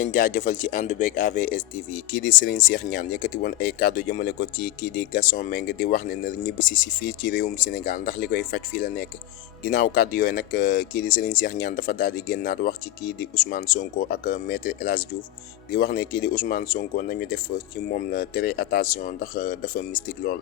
leen jaajëfal ci ànd beeg AVS TV kii di Serigne Cheikh Niane yëkkati woon ay kàddu jëmale ko ci kii di Gaston Mbengue di wax ne na ñibbisi si fii ci réewum Sénégal ndax li koy faj fii la nekk ginnaaw kàddu yooyu nag kii di Serigne Cheikh Niane dafa daal di génnaat wax ci kii di Ousmane Sonko ak maître El Hadji Diouf di wax ne kii di Ousmane Sonko nañu def ci moom la très attention ndax dafa mystique lool.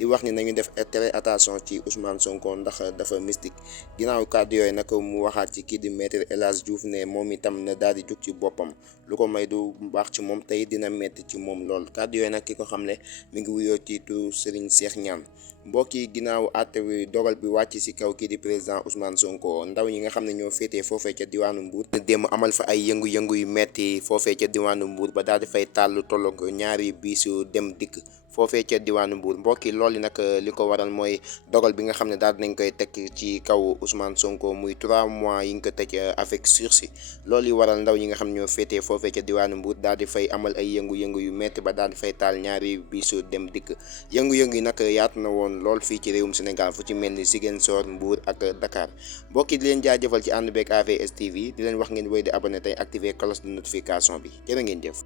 di wax ni nañu def très attention ci Ousmane Sonko ndax dafa mystique ginnaaw kàddu yooyu nag mu waxaat ci kii di maître El Hadji Diouf ne moom itam na daal di jug ci boppam lu ko may du baax ci moom tey dina metti ci moom lool kàddu yooyu nag ki ko xam ne mi ngi wuyoo ci turu Serigne Cheikh Niane mbokk yi ginnaaw àtte bi dogal bi wàcc ci kaw kii di président Ousmane Sonko ndaw ñi nga xam ne ñoo féetee foofee ca diwaanu Mbour démb amal fa ay yëngu-yëngu yu metti foofee ca diwaanu Mbour ba daal di fay tàll tolloog ñaari biisu dem dikk foofee ca diwaanu Mbour mbokk yi loolu nag li ko waral mooy dogal bi nga xam ne daal dinañ koy teg ci kaw Ousmane Sonko muy 3 mois yi nga ko tëj avec sursis loolu yi waral ndaw ñi nga xam ne ñoo féetee foofee ca diwaanu Mbour daal di fay amal ay yëngu-yëngu yu metti ba daal di fay taal ñaari biisu dem dikk yëngu-yëngu yi nag yaatu na woon lool fii ci réewum Sénégal fu ci mel ni Ziguinchor Mbour ak Dakar mbokk yi di leen jaajëfal ci ànd beeg AVS TV di leen wax ngeen wéy di abonné tey activer cloche de notification bi jërë ngeen jëf.